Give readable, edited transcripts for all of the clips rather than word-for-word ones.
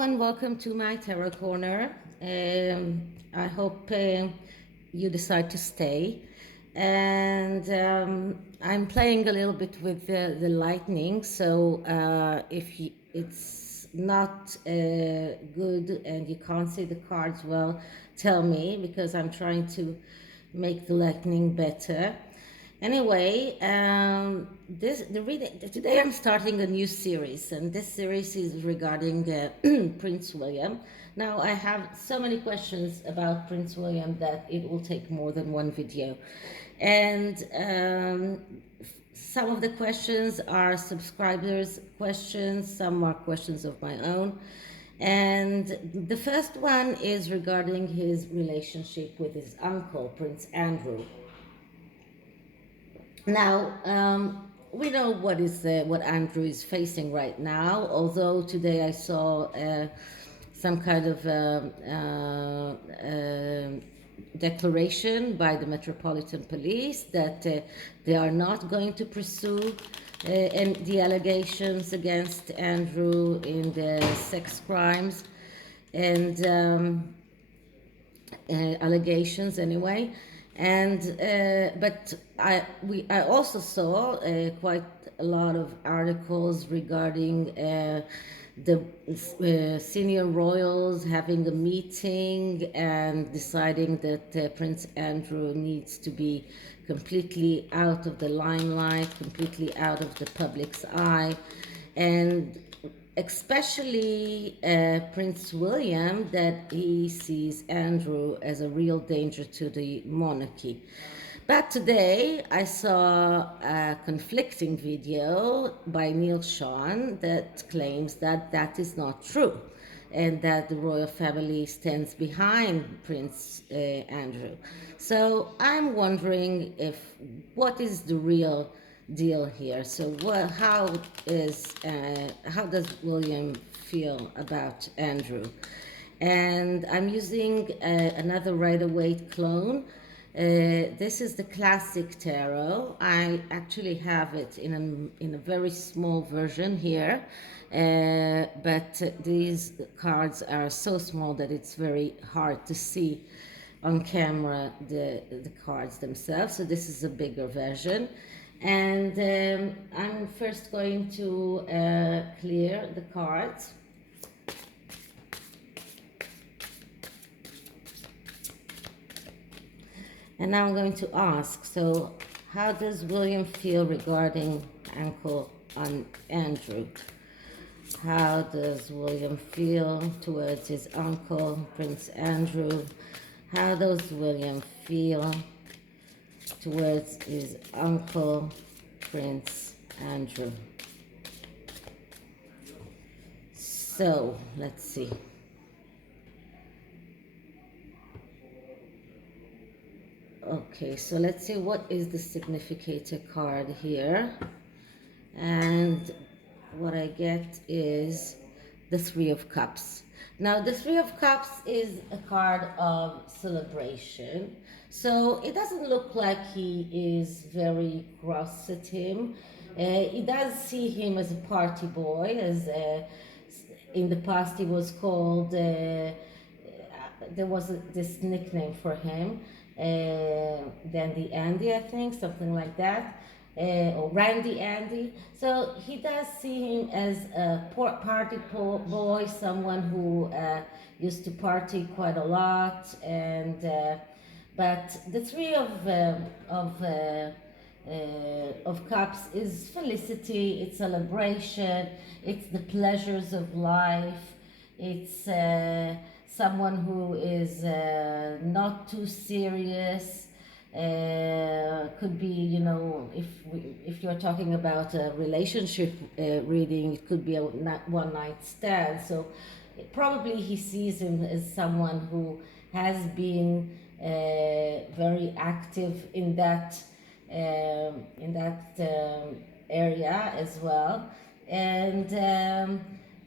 Hello and welcome to my tarot corner. I hope you decide to stay. And I'm playing a little bit with the lightning, so if it's not good and you can't see the cards well, tell me, because I'm trying to make the lightning better. Anyway, today I'm starting a new series, and this series is regarding Prince William. Now, I have so many questions about Prince William that it will take more than one video. And some of the questions are subscribers' questions, some are questions of my own. And the first one is regarding his relationship with his uncle, Prince Andrew. Now, we know what Andrew is facing right now, although today I saw some kind of declaration by the Metropolitan Police that they are not going to pursue the allegations against Andrew in the sex crimes and allegations anyway. And but I also saw quite a lot of articles regarding the senior royals having a meeting and deciding that Prince Andrew needs to be completely out of the limelight, completely out of the public's eye, and especially Prince William, that he sees Andrew as a real danger to the monarchy. But today I saw a conflicting video by Neil Sean that claims that that is not true and that the royal family stands behind Prince Andrew. So I'm wondering what is the real deal here. So how does William feel about Andrew? And I'm using another Rider-Waite clone. This is the classic tarot. I actually have it in a very small version here, but these cards are so small that it's very hard to see on camera the cards themselves. So this is a bigger version. And I'm first going to clear the cards. And now I'm going to ask, so how does William feel regarding Uncle Andrew? How does William feel towards his uncle, Prince Andrew? How does William feel towards his uncle, Prince Andrew? So, let's see. Okay, so let's see what is the significator card here. And what I get is the Three of Cups. Now, the Three of Cups is a card of celebration. So it doesn't look like he is very cross at him. He does see him as a party boy, as in the past he was called, there was this nickname for him, Dandy Andy, I think, something like that. Or Randy Andy. So he does see him as a party boy, someone who used to party quite a lot, and but the Three of Cups is felicity, it's celebration, it's the pleasures of life, it's someone who is not too serious. Could be, you know, if you're talking about a relationship reading, it could be a one night stand. So probably he sees him as someone who has been very active in that area as well. And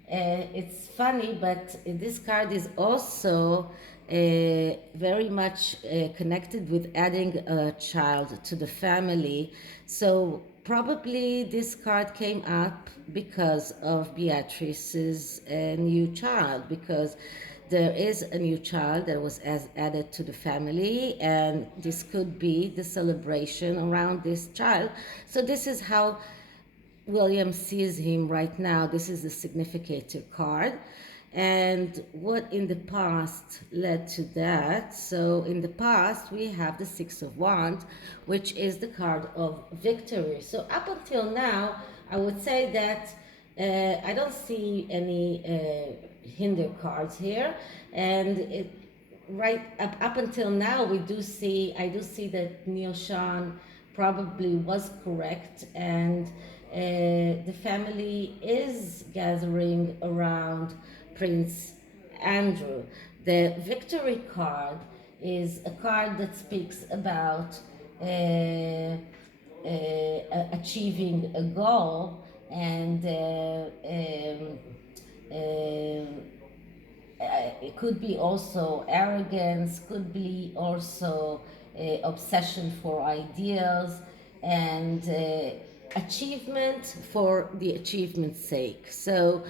it's funny, but this card is also very much connected with adding a child to the family. So Probably this card came up because of Beatrice's new child, because there is a new child that was added to the family, and this could be the celebration around this child. So this is how William sees him right now. This is the significator card. And what in the past led to that? So in the past, we have the Six of Wands, which is the card of victory. So up until now, I would say that I don't see any hinder cards here. And up until now, I do see that Neil Sean probably was correct, and the family is gathering around Prince Andrew. The victory card is a card that speaks about achieving a goal, and it could be also arrogance, could be also obsession for ideals, and achievement for the achievement's sake. So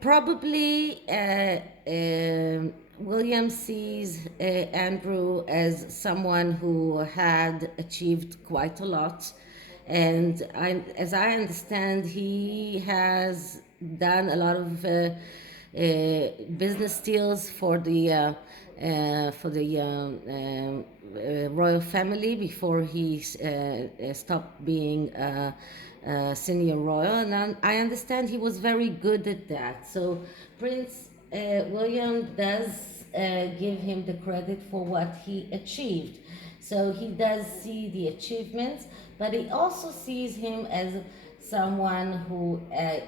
probably William sees Andrew as someone who had achieved quite a lot. And as I understand, he has done a lot of business deals for the royal family before he stopped being senior royal, and I understand he was very good at that. So Prince William does give him the credit for what he achieved. So he does see the achievements, but he also sees him as someone who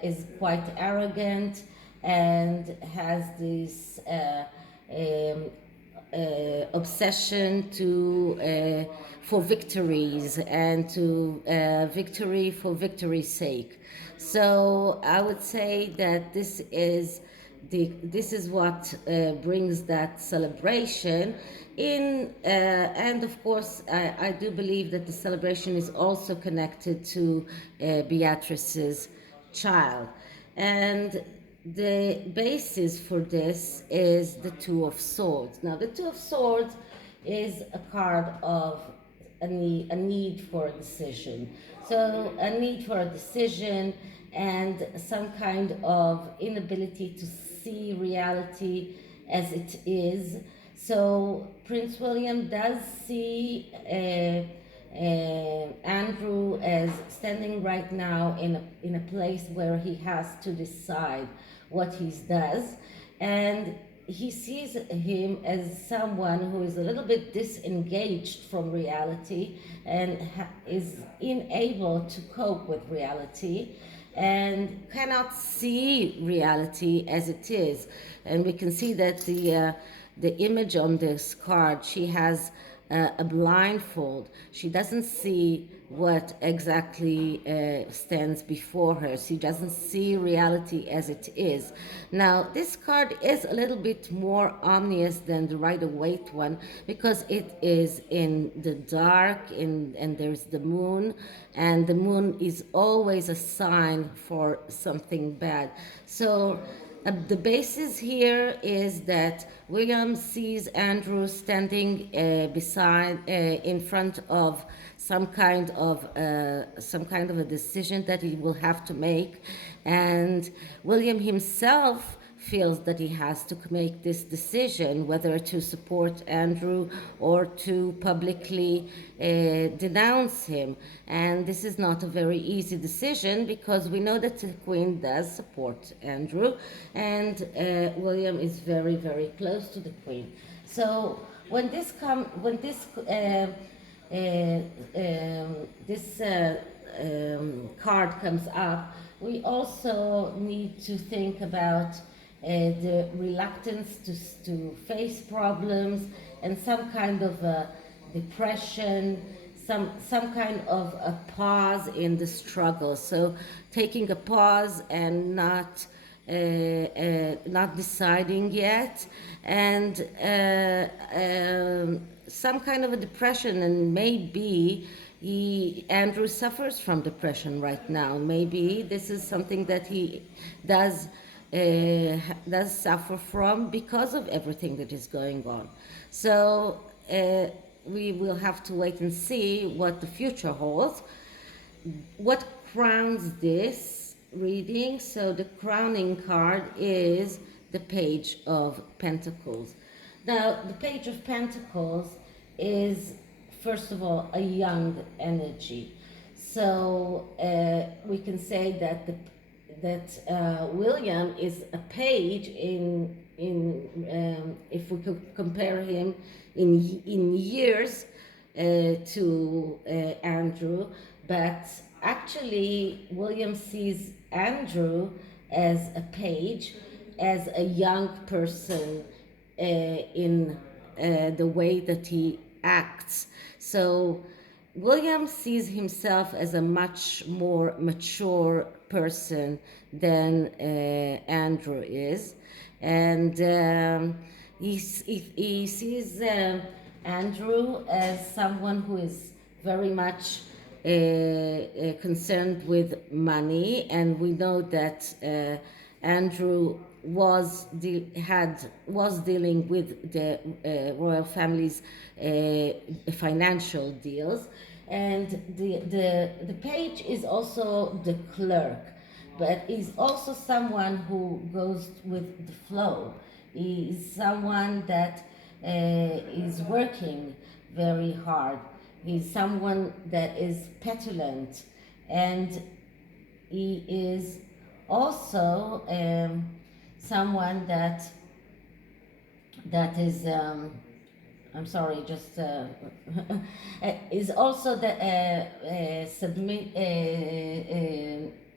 is quite arrogant and has this obsession for victories and to victory for victory's sake. So I would say that this is what brings that celebration in, and of course I do believe that the celebration is also connected to Beatrice's child, and the basis for this is the Two of Swords. Now, the Two of Swords is a card of a need for a decision. So, a need for a decision and some kind of inability to see reality as it is. So, Prince William does see Andrew as standing right now in a place where he has to decide what he does, and he sees him as someone who is a little bit disengaged from reality and is unable to cope with reality and cannot see reality as it is. And we can see that the image on this card, she has a blindfold. She doesn't see what exactly stands before her. She doesn't see reality as it is. Now, this card is a little bit more ominous than the Rider-Waite one because it is in the dark, and there's the moon, and the moon is always a sign for something bad. So the basis here is that William sees Andrew standing in front of some kind of a decision that he will have to make, and William himself feels that he has to make this decision whether to support Andrew or to publicly denounce him. And this is not a very easy decision because we know that the Queen does support Andrew, and William is very, very close to the Queen. So when this card comes up, we also need to think about the reluctance to face problems and some kind of a depression, some kind of a pause in the struggle. So taking a pause and not deciding yet, and some kind of a depression, and maybe Andrew suffers from depression right now. Maybe this is something that he does does suffer from because of everything that is going on. So we will have to wait and see what the future holds. What crowns this reading? So the crowning card is the Page of Pentacles. Now, the Page of Pentacles is, first of all, a young energy. So we can say that William is a page if we could compare him in years to Andrew, but actually William sees Andrew as a page, as a young person in the way that he acts. So William sees himself as a much more mature person than Andrew is, and he sees Andrew as someone who is very much concerned with money, and we know that Andrew was dealing with the royal family's financial deals, and the page is also the clerk, but is also someone who goes with the flow. He is someone that is working very hard. He's someone that is petulant, and he is also someone that is I'm sorry, just is also the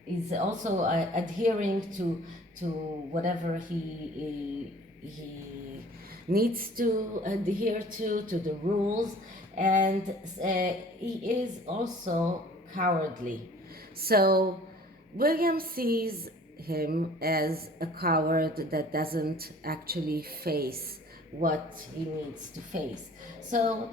is also adhering to whatever he needs to adhere to the rules, and he is also cowardly. So William sees him as a coward that doesn't actually face what he needs to face. So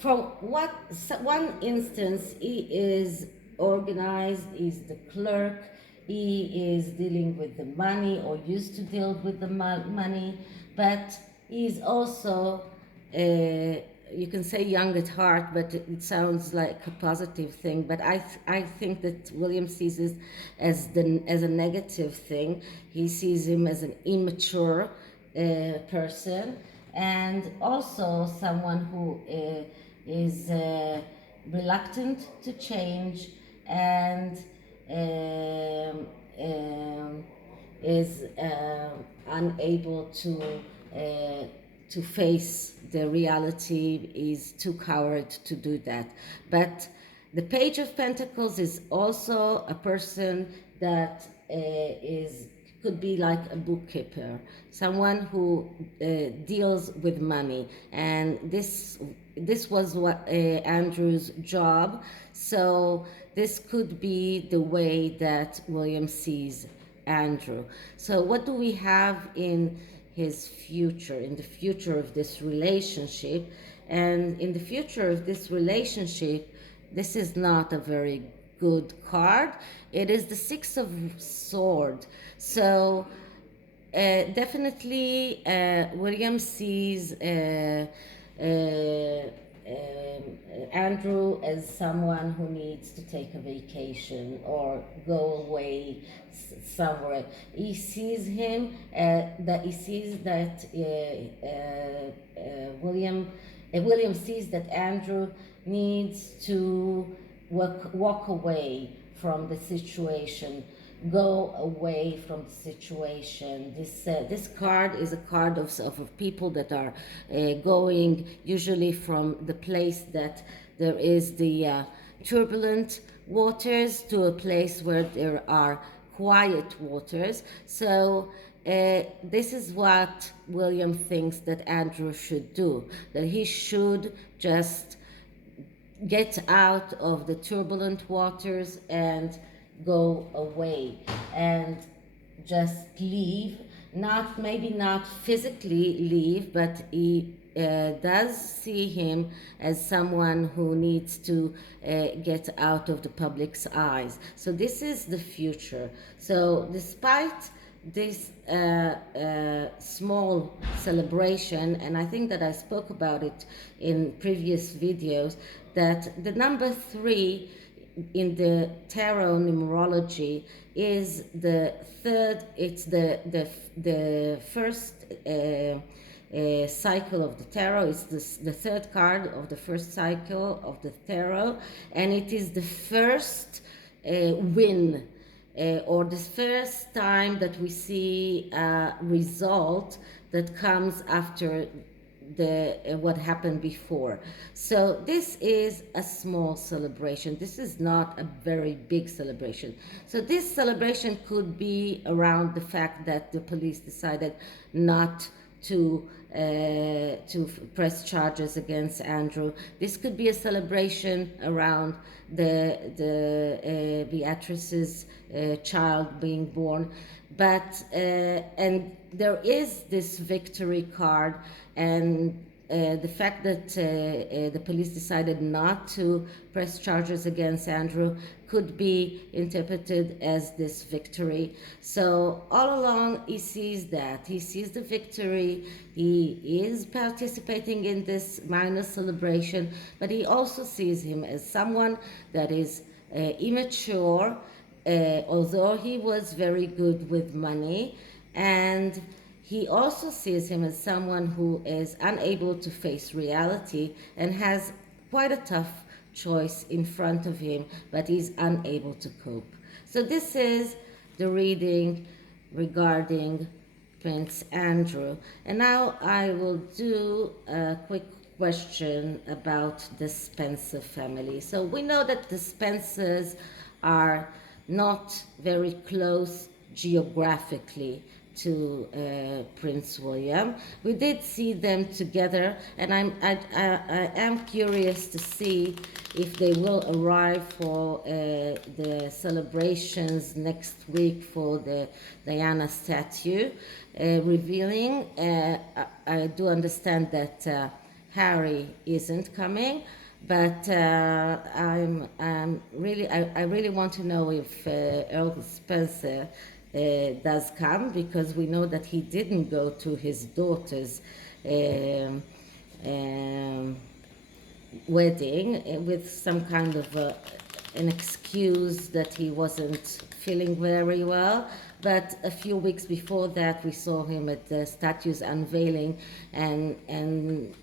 from one instance, he is organized, he's the clerk, he is dealing with the money, or used to deal with the money, but he's also you can say young at heart, but it sounds like a positive thing. But I think that William sees it as a negative thing. He sees him as an immature person, and also someone who is reluctant to change, and is unable to face the reality, is too coward to do that. But the Page of Pentacles is also a person that could be like a bookkeeper, someone who deals with money, and this was what Andrew's job. So this could be the way that William sees Andrew. So what do we have in his future, in the future of this relationship? And in the future of this relationship, this is not a very good card. It is the Six of Swords. So definitely William sees Andrew as someone who needs to take a vacation or go away somewhere. He sees him that William sees that Andrew needs to walk away from the situation, go away from the situation. This card is a card of people that are going usually from the place that there is the turbulent waters to a place where there are quiet waters. So this is what William thinks that Andrew should do, that he should just get out of the turbulent waters and go away and just leave not maybe not physically leave, but he does see him as someone who needs to get out of the public's eyes. So this is the future. So despite this small celebration, and I think that I spoke about it in previous videos, that the number 3 in the tarot numerology is the third. It's the first cycle of the tarot. It's the third card of the first cycle of the tarot, and it is the first win, or the first time that we see a result that comes after the what happened before. So this is a small celebration. This is not a very big celebration. So this celebration could be around the fact that the police decided not to press charges against Andrew. This could be a celebration around the Beatrice's child being born, but and there is this victory card, and the fact that the police decided not to press charges against Andrew could be interpreted as this victory. So all along he sees that. He sees the victory. He is participating in this minor celebration, but he also sees him as someone that is immature, although he was very good with money, and he also sees him as someone who is unable to face reality and has quite a tough choice in front of him, but he's unable to cope. So this is the reading regarding Prince Andrew. And now I will do a quick question about the Spencer family. So we know that the Spencers are not very close geographically to Prince William. We did see them together, and I am curious to see if they will arrive for the celebrations next week for the Diana statue revealing. I do understand that Harry isn't coming, but I really want to know if Earl Spencer does come, because we know that he didn't go to his daughter's wedding with some kind of an excuse that he wasn't feeling very well. But a few weeks before that, we saw him at the statue's unveiling, and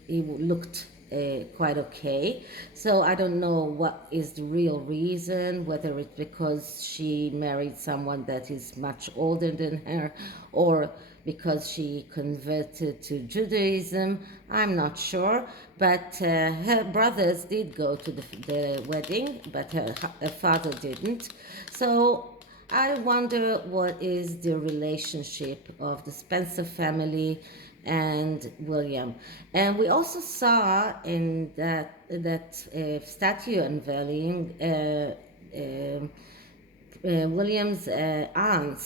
he looked quite okay. So I don't know what is the real reason, whether it's because she married someone that is much older than her, or because she converted to Judaism. I'm not sure, but her brothers did go to the wedding, but her father didn't. So I wonder what is the relationship of the Spencer family and William. And we also saw in that statue unveiling William's aunt,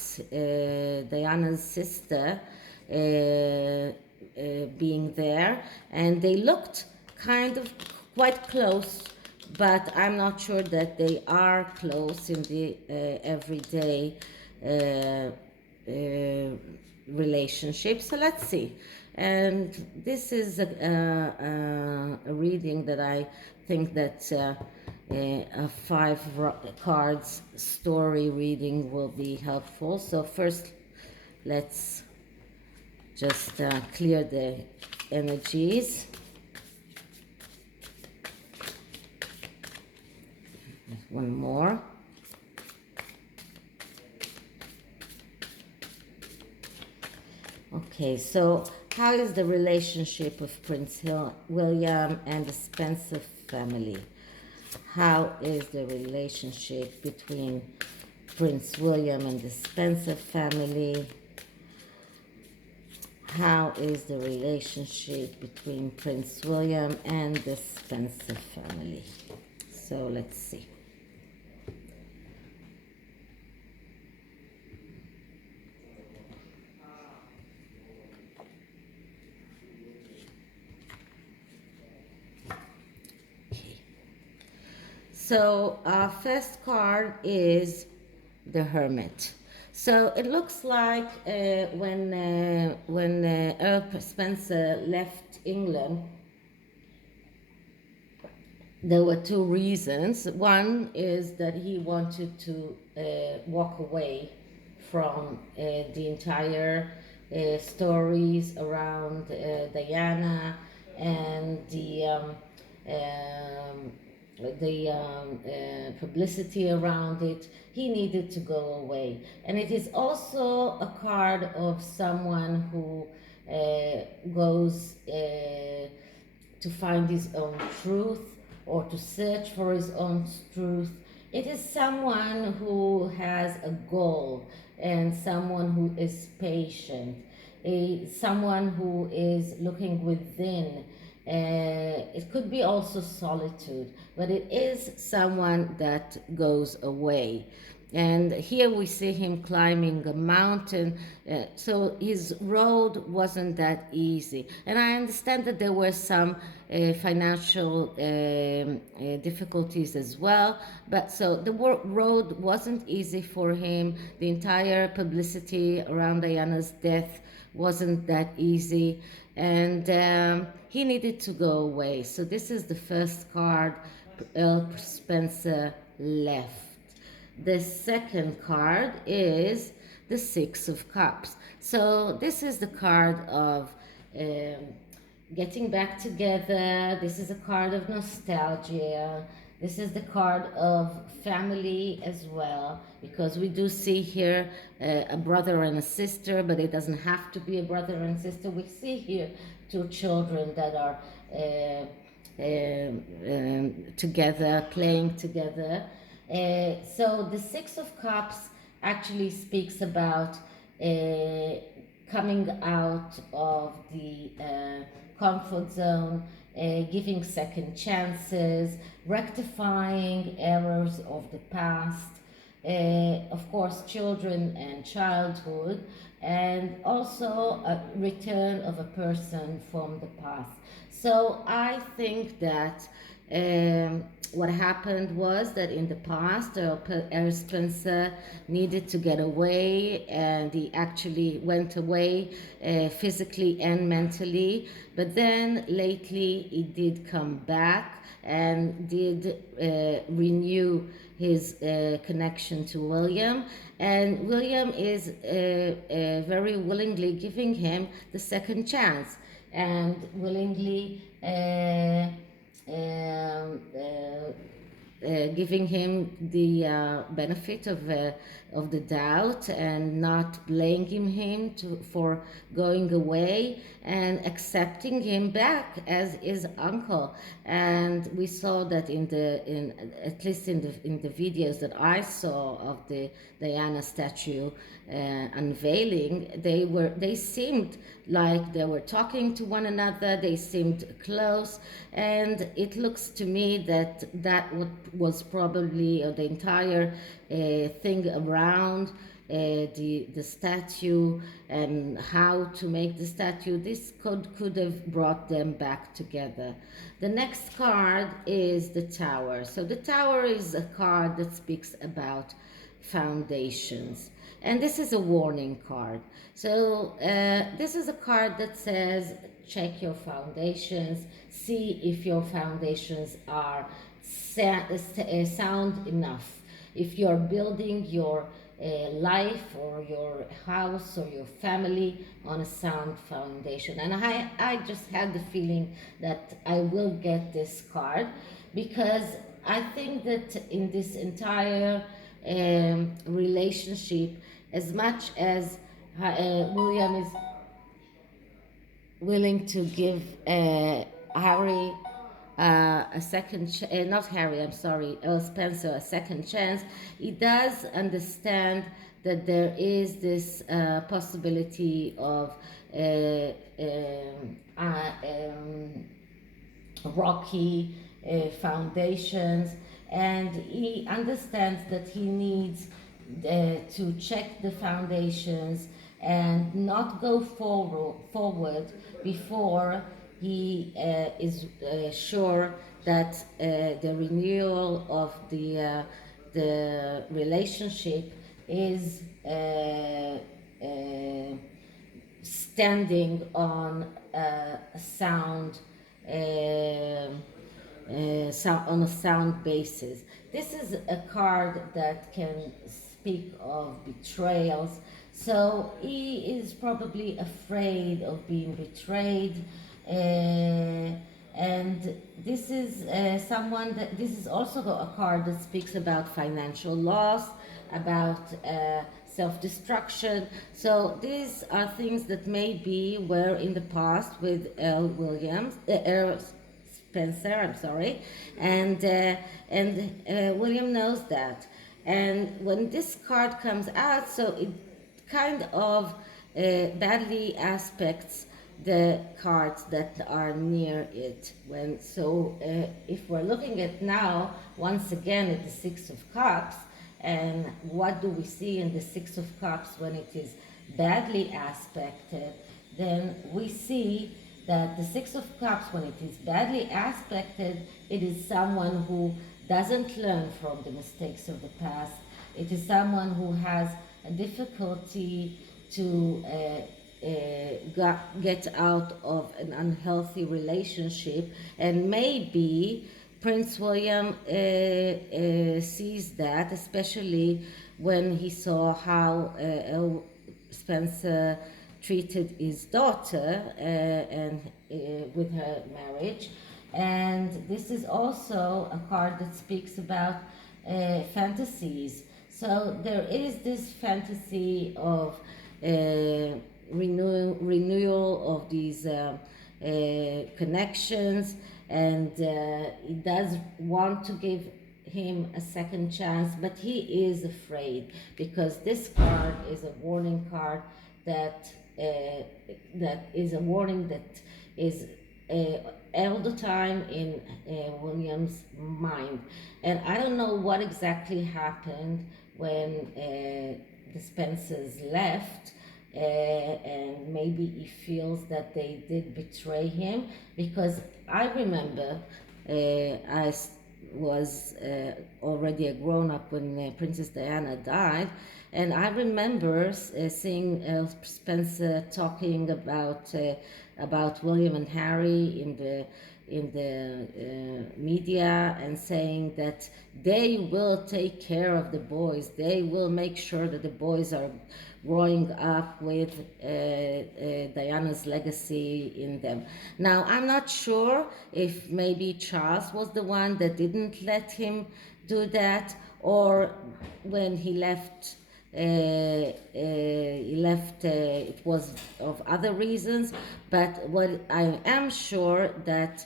Diana's sister, being there, and they looked kind of quite close, but I'm not sure that they are close in the everyday relationship. So let's see. And this is a reading that I think that a 5 cards story reading will be helpful. So first, let's just clear the energies. One more. Okay, so how is the relationship of Prince William and the Spencer family? How is the relationship between Prince William and the Spencer family? How is the relationship between Prince William and the Spencer family? So let's see. So our first card is the Hermit. So it looks like when Earl Spencer left England, there were two reasons. One is that he wanted to walk away from the entire stories around Diana and the publicity around it. He needed to go away. And it is also a card of someone who goes to find his own truth or to search for his own truth. It is someone who has a goal and someone who is patient, someone who is looking within. It could be also solitude, but it is someone that goes away. And here we see him climbing a mountain, so his road wasn't that easy. And I understand that there were some financial difficulties as well, but so the road wasn't easy for him. The entire publicity around Diana's death wasn't that easy, and he needed to go away. So this is the first card Earl Spencer left. The second card is the Six of Cups. So this is the card of getting back together. This is a card of nostalgia. This is the card of family as well, because we do see here a brother and a sister, but it doesn't have to be a brother and sister. We see here two children that are together, playing together. So the Six of Cups actually speaks about coming out of the comfort zone, giving second chances, rectifying errors of the past, of course, children and childhood, and also a return of a person from the past. So I think that what happened was that in the past, Earl Spencer needed to get away, and he actually went away physically and mentally. But then lately, he did come back and did renew his connection to William. And William is very willingly giving him the second chance and willingly giving him the benefit of the doubt and not blaming him for going away and accepting him back as his uncle. And we saw that at least in the videos that I saw of the Diana statue unveiling, they seemed like they were talking to one another. They seemed close, and it looks to me that was probably the entire thing around the statue and how to make the statue. This could have brought them back together. The next card is the Tower. So the Tower is a card that speaks about foundations, and this is a warning card. So this is a card that says check your foundations, see if your foundations are sound enough. If you're building your life or your house or your family on a sound foundation. And I just had the feeling that I will get this card, because I think that in this entire relationship, as much as William is willing to give Harry a second not Harry, I'm sorry, Earl Spencer a second chance, he does understand that there is this possibility of rocky foundations, and he understands that he needs to check the foundations and not go forward before he is sure that the renewal of the relationship is standing on a sound on a sound basis. This is a card that can speak of betrayals. So he is probably afraid of being betrayed. And this is someone that this is also a card that speaks about financial loss, about self-destruction. So these are things that maybe were in the past with Earl Williams, Earl Spencer, I'm sorry, and William knows that. And when this card comes out, so it kind of badly aspects the cards that are near it. When so, if we're looking at now once again at the Six of Cups, and what do we see in the Six of Cups when it is badly aspected, then we see that the Six of Cups, when it is badly aspected, it is someone who doesn't learn from the mistakes of the past. It is someone who has a difficulty to get out of an unhealthy relationship, and maybe Prince William sees that, especially when he saw how Spencer treated his daughter and with her marriage. And this is also a card that speaks about fantasies. So there is this fantasy of renewal of these connections, and he does want to give him a second chance, but he is afraid because this card is a warning card that is a warning that is all the time in William's mind. And I don't know what exactly happened when the Spencers left, and maybe he feels that they did betray him, because I remember I was already a grown-up when Princess Diana died, and I remember seeing Spencer talking about William and Harry in the media, and saying that they will take care of the boys. They will make sure that the boys are growing up with Diana's legacy in them. Now, I'm not sure if maybe Charles was the one that didn't let him do that, or when he left, it was of other reasons. But what I am sure that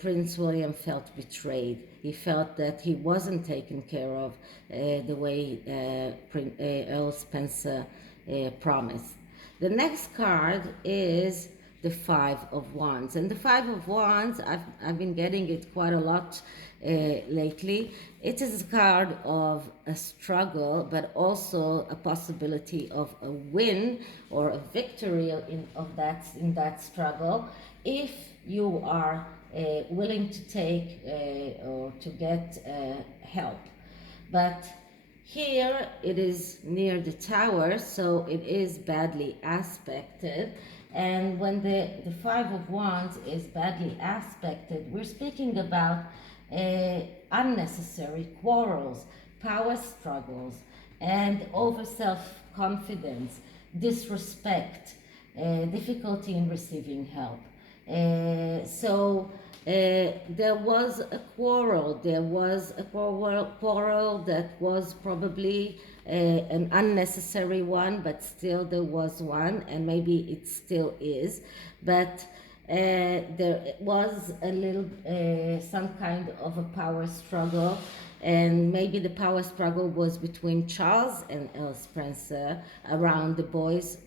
Prince William felt betrayed. He felt that he wasn't taken care of the way Earl Spencer promised. The next card is the Five of Wands. And the Five of Wands, I've been getting it quite a lot lately. It is a card of a struggle, but also a possibility of a win or a victory in that struggle, if you are willing to take or to get help. But here it is near the tower, so it is badly aspected. And when the Five of Wands is badly aspected, we're speaking about unnecessary quarrels, power struggles, and over self-confidence, disrespect, difficulty in receiving help. So there was a quarrel. There was a quarrel that was probably an unnecessary one, but still there was one, and maybe it still is. But there was a little, some kind of a power struggle, and maybe the power struggle was between Charles and Earl Spencer around the boys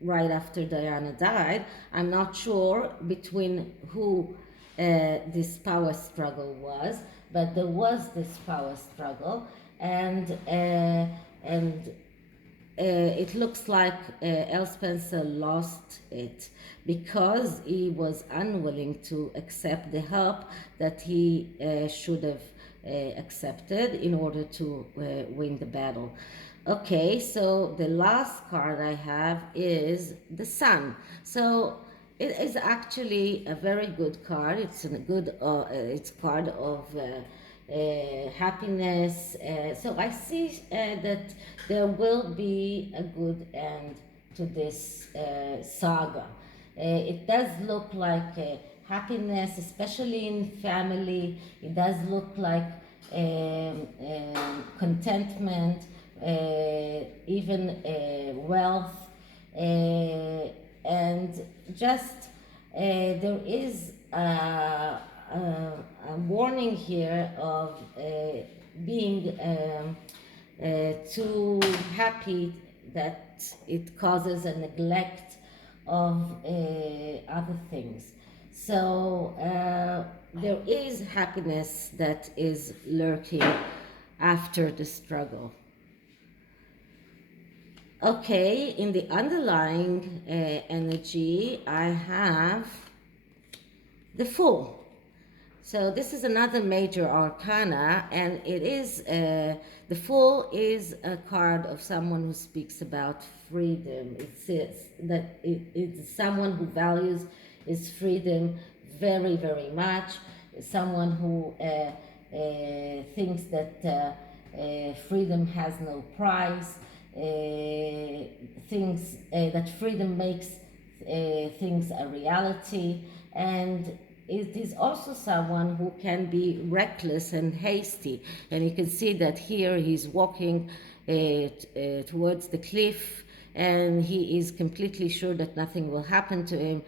right after Diana died. I'm not sure between who this power struggle was, but there was this power struggle, and it looks like Earl Spencer lost it because he was unwilling to accept the help that he should have accepted in order to win the battle. Okay, so the last card I have is the Sun. So it is actually a very good card. It's a good, it's card of happiness. So I see that there will be a good end to this saga. It does look like happiness, especially in family. It does look like contentment, even wealth, and just there is a warning here of being too happy, that it causes a neglect of other things. So there is happiness that is lurking after the struggle. Okay, in the underlying energy, I have the Fool. So this is another major arcana, and it is the Fool is a card of someone who speaks about freedom. It says that it's someone who values his freedom very, very much. Someone who thinks that freedom has no price. Thinks that freedom makes things a reality, and it is also someone who can be reckless and hasty. And you can see that here he's walking towards the cliff, and he is completely sure that nothing will happen to him,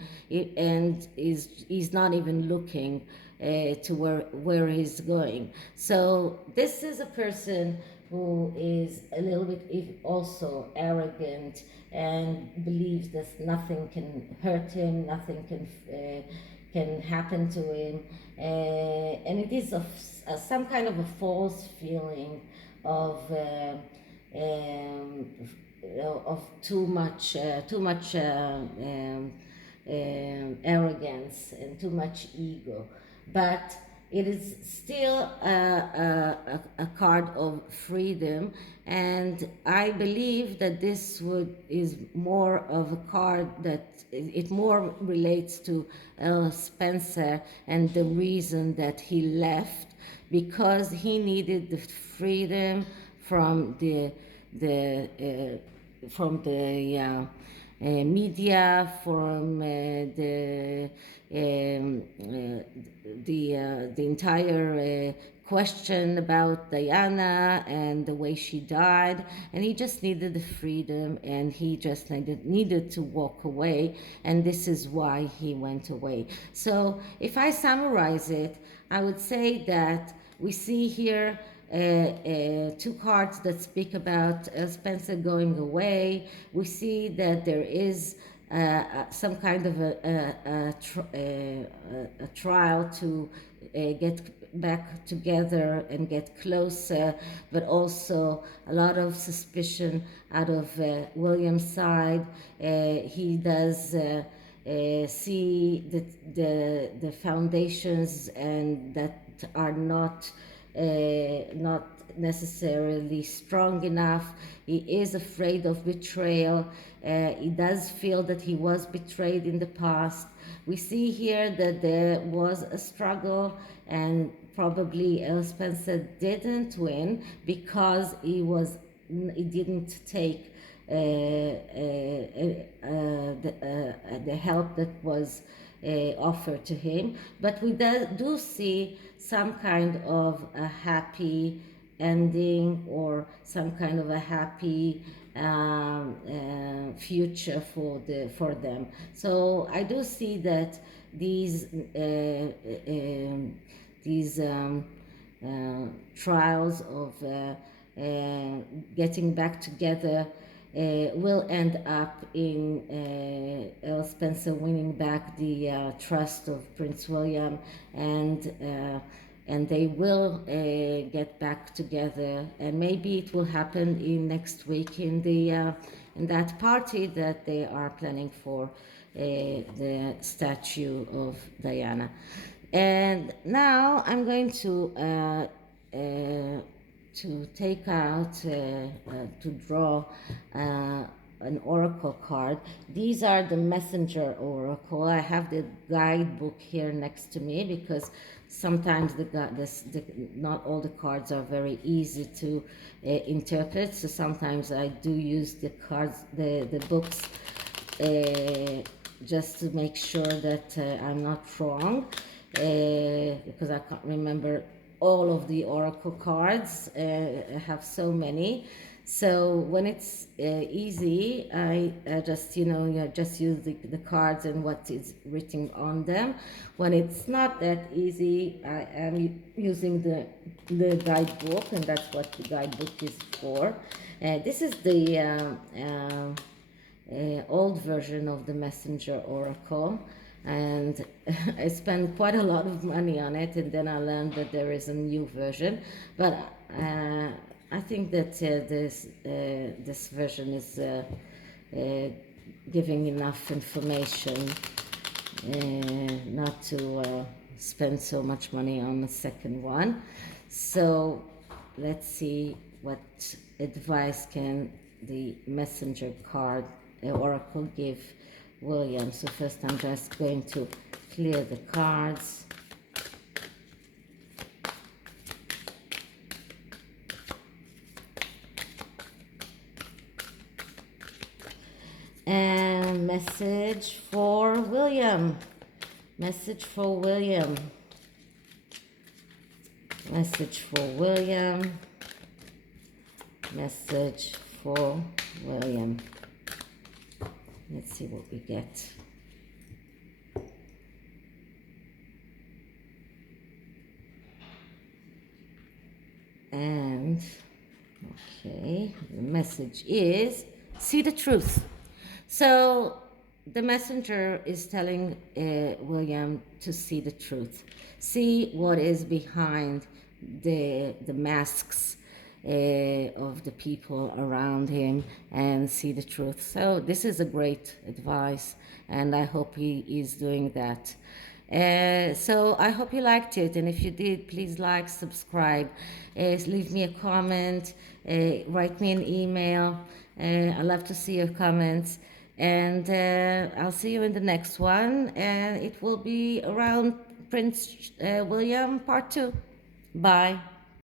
and he's not even looking to where he's going. So this is a person who is a little bit also arrogant and believes that nothing can hurt him, nothing can happen to him, and it is some kind of a false feeling of too much arrogance and too much ego, but it is still a card of freedom, and I believe that this is more of a card that it more relates to Spencer and the reason that he left, because he needed the freedom from the media, from the entire question about Diana and the way she died, and he just needed the freedom, and he just needed to walk away, and this is why he went away. So if I summarize it, I would say that we see here two cards that speak about Spencer going away. We see that there is some kind of a trial to get back together and get closer, but also a lot of suspicion out of William's side. He does see the foundations and that are not necessarily strong enough. He is afraid of betrayal. He does feel that he was betrayed in the past. We see here that there was a struggle, and probably Spencer didn't win because he didn't take the help that was offered to him. But we do see some kind of a happy ending, or some kind of a happy future for them. So I do see that these trials of getting back together will end up in Earl Spencer winning back the trust of Prince William, and and they will get back together, and maybe it will happen in next week in that party that they are planning for the statue of Diana. And now I'm going to take out to draw an oracle card. These are the messenger oracle. I have the guidebook here next to me because sometimes not all the cards are very easy to interpret. So sometimes I do use the cards, the books, just to make sure that I'm not wrong, because I can't remember all of the oracle cards. I have so many. So when it's easy, I just just use the cards and what is written on them. When it's not that easy, I am using the guidebook, and that's what the guidebook is for. This is the old version of the messenger oracle, and I spent quite a lot of money on it, and then I learned that there is a new version. But I think that this version is giving enough information not to spend so much money on the second one. So let's see what advice can the messenger card oracle give William. So first I'm just going to clear the cards. And message for William. Message for William. Message for William. Message for William. Let's see what we get. And, okay, the message is, see the truth. So the messenger is telling William to see the truth. See what is behind the masks of the people around him, and see the truth. So this is a great advice, and I hope he is doing that. So I hope you liked it, and if you did, please like, subscribe, leave me a comment, write me an email. I love to see your comments, and I'll see you in the next one, and it will be around Prince William Part 2. Bye.